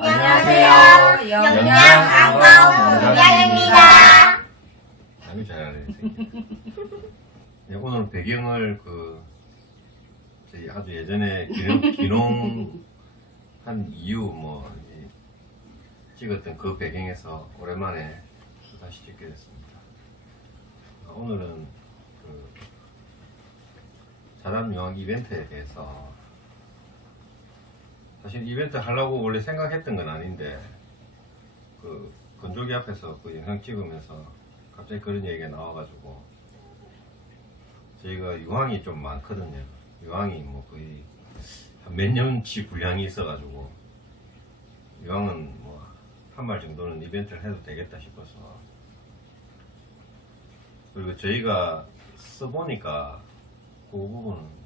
안녕하세요. 영양 안녕 영양입니다. 아주 잘하네. 네, 오늘 배경을 저희 아주 예전에 기농 한 이후 이제 찍었던 그 배경에서 오랜만에 다시 찍게 됐습니다. 오늘은 자담유황 이벤트에 대해서, 사실 이벤트 하려고 원래 생각했던 건 아닌데 건조기 앞에서 영상 찍으면서 갑자기 그런 얘기가 나와가지고, 저희가 유황이 좀 많거든요. 유황이 거의 한 몇 년치 분량이 있어가지고 유황은 한 말 정도는 이벤트를 해도 되겠다 싶어서, 그리고 저희가 써보니까 그 부분은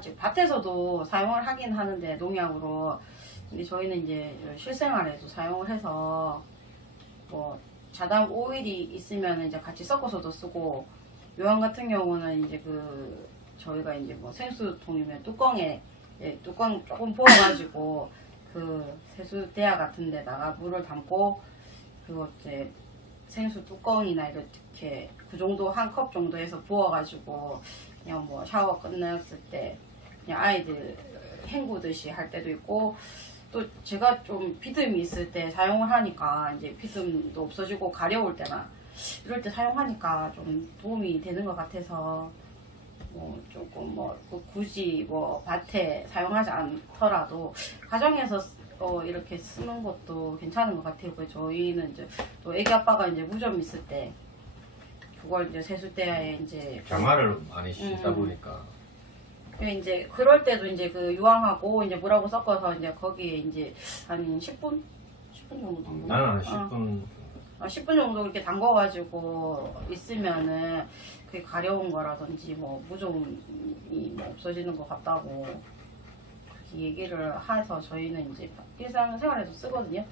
이제 밭에서도 사용을 하긴 하는데 농약으로. 근데 저희는 이제 실생활에도 사용을 해서 자담 오일이 있으면 이제 같이 섞어서도 쓰고, 유황 같은 경우는 이제 저희가 이제 생수통이면 뚜껑에 뚜껑 조금 부어가지고 세수대야 같은 데다가 물을 담고 이제 생수 뚜껑이나 이렇게 그 정도 한 컵 정도 해서 부어가지고 그냥 샤워 끝났을 때 그냥 아이들 헹구듯이 할 때도 있고, 또 제가 좀 비듬이 있을 때 사용을 하니까 이제 비듬도 없어지고 가려울 때나 이럴 때 사용하니까 좀 도움이 되는 것 같아서 조금 굳이 밭에 사용하지 않더라도 가정에서 이렇게 쓰는 것도 괜찮은 것 같아요. 저희는 이제 또 애기 아빠가 이제 무좀 있을 때 그걸 이제 세수대에 이제 장마를 많이 씻다 보니까 이제 그럴 때도 이제 유황하고 이제 물하고 섞어서 이제 거기에 이제 한 10분 정도 담그나? 나는 한 10분 10분 정도 이렇게 담궈가지고 있으면은 그게 가려운 거라든지 무좀이 없어지는 것 같다고 그렇게 얘기를 해서 저희는 이제 일상생활에도 쓰거든요.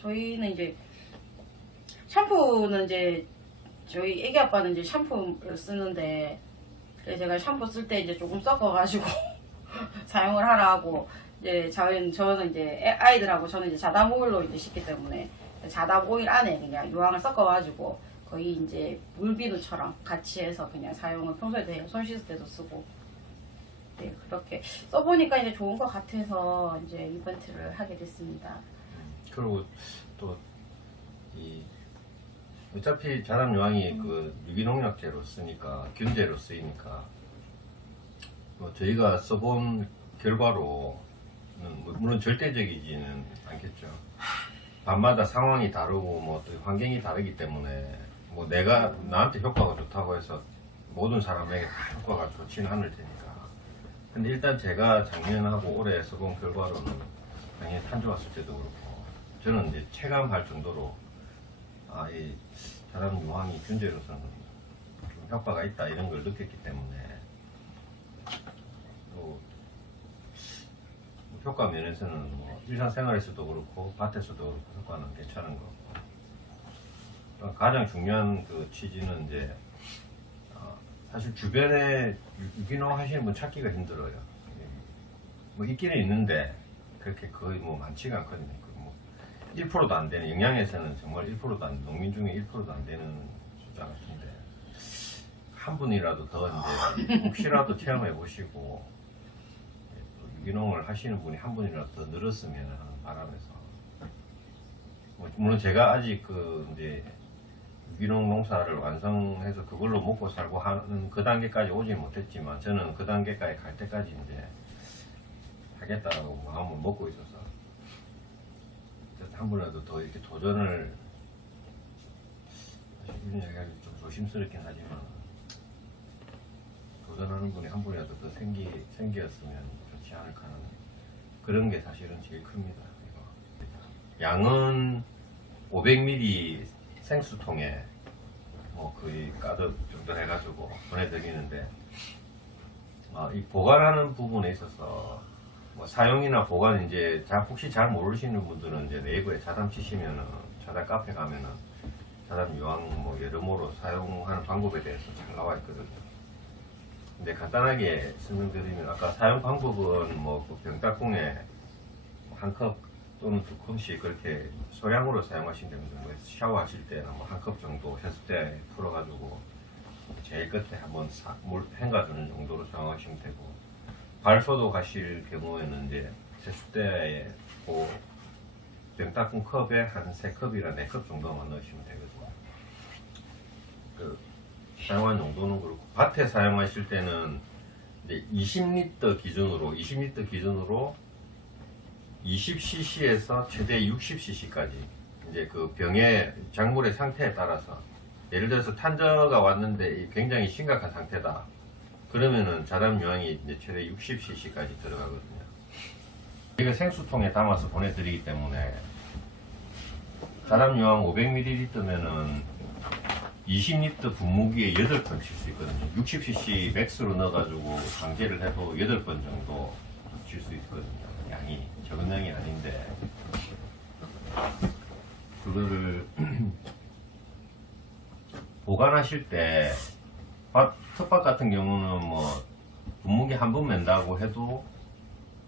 저희는 이제 샴푸는 이제 저희 애기 아빠는 이제 샴푸를 쓰는데, 그래서 제가 샴푸 쓸 때 이제 조금 섞어가지고 사용을 하라고, 이제 저는 이제 아이들하고 저는 이제 자담 오일로 이제 씻기 때문에 자담 오일 안에 그냥 유황을 섞어가지고 거의 이제 물비누처럼 같이 해서 그냥 사용을 평소에도 해요. 손 씻을 때도 쓰고. 네, 그렇게 써보니까 이제 좋은 것 같아서 이제 이벤트를 하게 됐습니다. 그리고 또 어차피 자담 유황이 유기농약제로 쓰니까, 균제로 쓰이니까 저희가 써본 결과로 물론 절대적이지는 않겠죠. 밤마다 상황이 다르고 또 환경이 다르기 때문에 내가 나한테 효과가 좋다고 해서 모든 사람에게 다 효과가 좋지는 않을 테니까. 근데 일단 제가 작년하고 올해 써본 결과로는, 작년에 탄저 왔을 때도 그렇고, 저는 이제 체감할 정도로 이 자담 유황이 균제로서는 좀 효과가 있다 이런 걸 느꼈기 때문에, 또 효과 면에서는 일상생활에서도 그렇고 밭에서도 그렇고 효과는 괜찮은 거고, 가장 중요한 취지는 이제 사실 주변에 유기농 하시는 분 찾기가 힘들어요. 있기는 있는데 그렇게 거의 많지가 않거든요. 1%도 안 되는, 영양에서는 정말 1%도 안, 농민 중에 1%도 안 되는 숫자 같은데, 한 분이라도 더 이제 혹시라도 체험해 보시고 유기농을 하시는 분이 한 분이라도 더 늘었으면 하는 바람에서, 물론 제가 아직 이제 유기농 농사를 완성해서 그걸로 먹고 살고 하는 그 단계까지 오지 못했지만, 저는 그 단계까지 갈 때까지 이제 하겠다라고 마음을 먹고 있어서, 한 분이라도 더 이렇게 도전을, 이런 얘기하기 좀 조심스럽긴 하지만, 도전하는 분이 한 분이라도 더 생기었으면 좋지 않을까 하는 그런 게 사실은 제일 큽니다. 양은 500ml 생수통에 거의 가득 정도 해가지고 보내드리는데, 이 보관하는 부분에 있어서 사용이나 보관, 이제 혹시 잘 모르시는 분들은 이제 네이버에 자담 치시면은, 자담 카페 가면은 자담 유황 여러모로 사용하는 방법에 대해서 잘 나와 있거든요. 근데 간단하게 설명드리면, 아까 사용 방법은 병따궁에 한 컵 또는 두 컵씩 그렇게 소량으로 사용하시면 됩니다. 뭐 샤워하실 때는 뭐 한 컵 정도 세숫대에 풀어가지고 제일 끝에 한번 물 헹궈주는 정도로 사용하시면 되고, 발 소독하실 경우에는 이제 세숫대에 병 닦은 컵에 한 3컵이나 4컵 정도만 넣으시면 되거든요. 그 사용한 용도는 그렇고, 밭에 사용하실 때는 이제 20리터 기준으로 20cc에서 최대 60cc까지 이제 그 병의 작물의 상태에 따라서, 예를 들어서 탄저가 왔는데 굉장히 심각한 상태다. 그러면은 자담 유황이 이제 최대 60cc까지 들어가거든요. 이거 생수통에 담아서 보내드리기 때문에 자담 유황 500ml면은 20리터 분무기에 8번 칠 수 있거든요. 60cc 맥스로 넣어가지고 강제를 해도 8번 정도 칠 수 있거든요. 양이 적은 양이 아닌데, 그거를 보관하실 때 텃밭 같은 경우는 뭐 분무기 한 번 맨다고 해도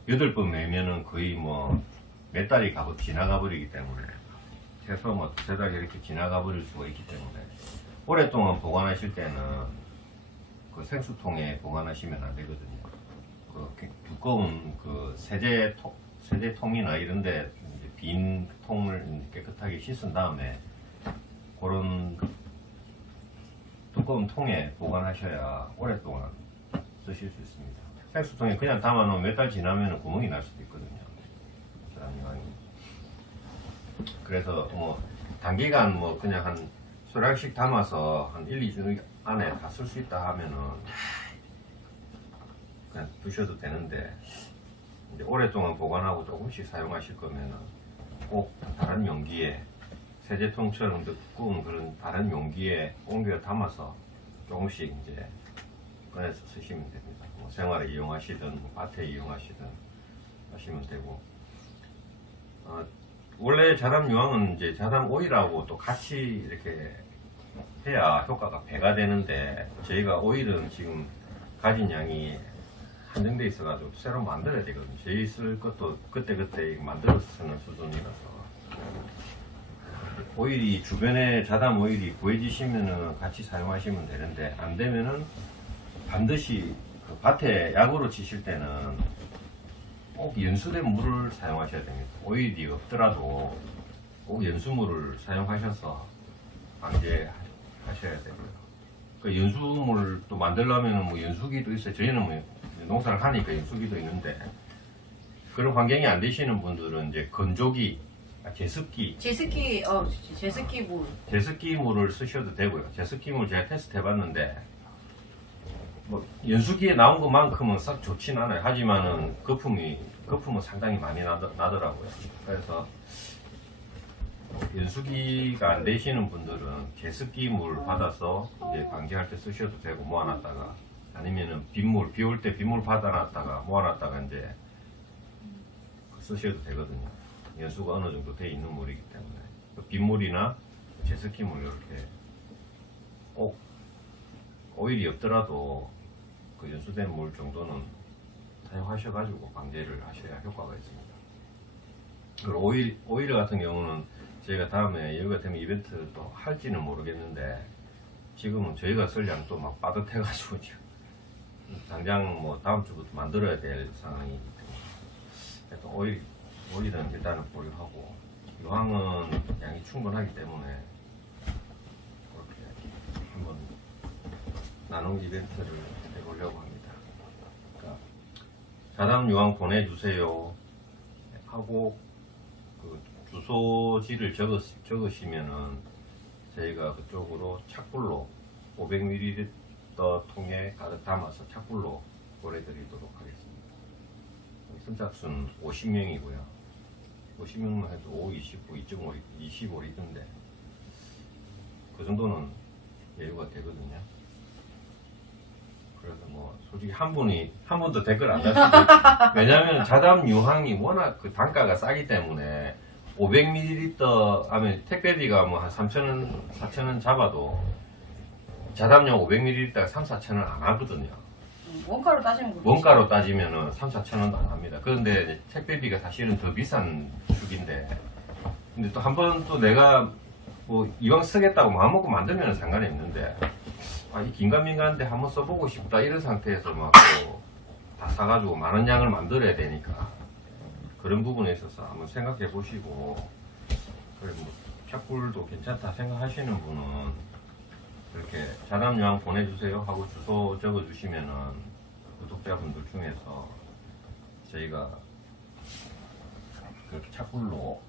8번 매면은 거의 뭐 몇 달이 지나가 버리기 때문에, 최소 뭐 2-3달 이렇게 지나가 버릴 수가 있기 때문에 오랫동안 보관하실 때는 그 생수통에 보관하시면 안 되거든요. 그 두꺼운 그 세제통이나 이런데 빈 통을 깨끗하게 씻은 다음에 그런 두꺼운 통에 보관하셔야 오랫동안 쓰실 수 있습니다. 생수통에 그냥 담아놓으면 몇 달 지나면 구멍이 날 수도 있거든요. 그래서 뭐 단기간 뭐 그냥 한 소량씩 담아서 한 1-2주 안에 다 쓸 수 있다 하면은 그냥 두셔도 되는데, 이제 오랫동안 보관하고 조금씩 사용하실 거면은 꼭 다른 용기에, 세제통처럼 두꺼운 그런 다른 용기에 옮겨 담아서 조금씩 이제 꺼내서 쓰시면 됩니다. 뭐 생활에 이용하시든 뭐 밭에 이용하시든 하시면 되고, 원래 자담 유황은 이제 자담 오일하고 또 같이 이렇게 해야 효과가 배가 되는데, 저희가 오일은 지금 가진 양이 한정돼 있어가지고 새로 만들어야 되거든요. 저희 쓸 것도 그때그때 만들어서 쓰는 수준이라서, 오일이 주변에 자담 오일이 구해지시면은 같이 사용하시면 되는데, 안 되면은 반드시 그 밭에 약으로 치실 때는 꼭 연수된 물을 사용하셔야 됩니다. 오일이 없더라도 꼭 연수물을 사용하셔서 방제하셔야 되고요. 그 연수물 또 만들려면 뭐 연수기도 있어요. 저희는 뭐 농사를 하니까 연수기도 있는데, 그런 환경이 안 되시는 분들은 이제 건조기, 제습기 물. 제습기 물을 쓰셔도 되고요. 제습기 물 제가 테스트 해봤는데 뭐 연수기에 나온 것만큼은 썩 좋진 않아요. 하지만은 거품은 상당히 많이 나더라고요. 그래서 연수기가 안 되시는 분들은 제습기 물 받아서 이제 방제할 때 쓰셔도 되고, 모아놨다가, 아니면은 빗물, 비 올 때 빗물 받아놨다가 모아놨다가 이제 쓰셔도 되거든요. 연수가 어느 정도 돼 있는 물이기 때문에 빗물이나 제습기 물 이렇게 꼭 오일이 없더라도 그 연수된 물 정도는 사용하셔가지고 방제를 하셔야 효과가 있습니다. 그리고 오일 같은 경우는 저희가 다음에 여유가 되면 이벤트 또 할지는 모르겠는데, 지금은 저희가 쓸 양 또 막 빠듯해가지고 지금 당장 뭐 다음 주부터 만들어야 될 상황이기 때문에, 오일은 일단은 보류하고, 유황은 양이 충분하기 때문에 그렇게 한번 나눔 이벤트를 해보려고 합니다. 그러니까 자담 유황 보내주세요 하고 그 주소지를 적으시면은 저희가 그쪽으로 착불로 500ml 통에 가득 담아서 착불로 보내드리도록 하겠습니다. 선착순 50명이고요. 50명만 해도 5, 29, 25리터인데 그 정도는 여유가 되거든요. 그래서 뭐 솔직히 한 분도 댓글 안 달수도 왜냐하면 자담 유황이 워낙 그 단가가 싸기 때문에 500ml 하면 택배비가 뭐 한 3,000원, 4,000원 잡아도 자담용 500ml가 3,000, 4,000원 안 하거든요. 원가로 따지면 그렇지. 원가로 따지면은 3,4천원도 안 합니다. 그런데 택배비가 사실은 더 비싼 축인데, 근데 또 한 번 또 내가 뭐 이왕 쓰겠다고 마음먹고 만들면 상관이 없는데, 아, 이 긴가민가한데 한번 써보고 싶다 이런 상태에서 막 또 다 사가지고 많은 양을 만들어야 되니까 그런 부분에 있어서 한번 생각해 보시고, 그래 뭐 샷불도 괜찮다 생각하시는 분은 이렇게 자담요항 보내주세요 하고 주소 적어주시면은 구독자분들 중에서 저희가 그렇게 샷불로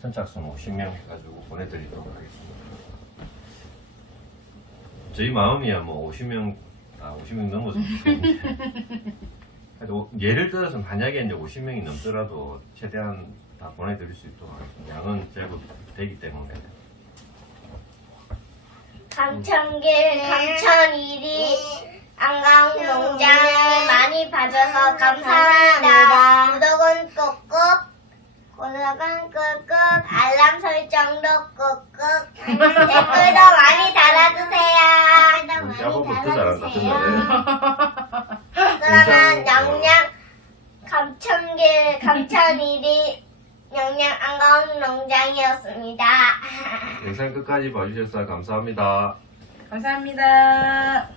선착순 50명 해가지고 보내드리도록 하겠습니다. 저희 마음이야 뭐 50명 50명 넘어서 좋겠는데 그래도 예를 들어서 만약에 이제 50명이 넘더라도 최대한 다 보내드릴 수 있도록 하겠습니다. 양은 제고되기 때문에. 감천길 감천일이 안강 농장에 많이 봐줘서 감사합니다. 구독은 꾹꾹, 알람 설정도 꾹꾹, 댓글도 많이 달아주세요. 짜보고 더 잘한다. 그러면 영양 감천길 감천일이 영양 안강 농장이었습니다. 영상 끝까지 봐주셔서 감사합니다. 감사합니다.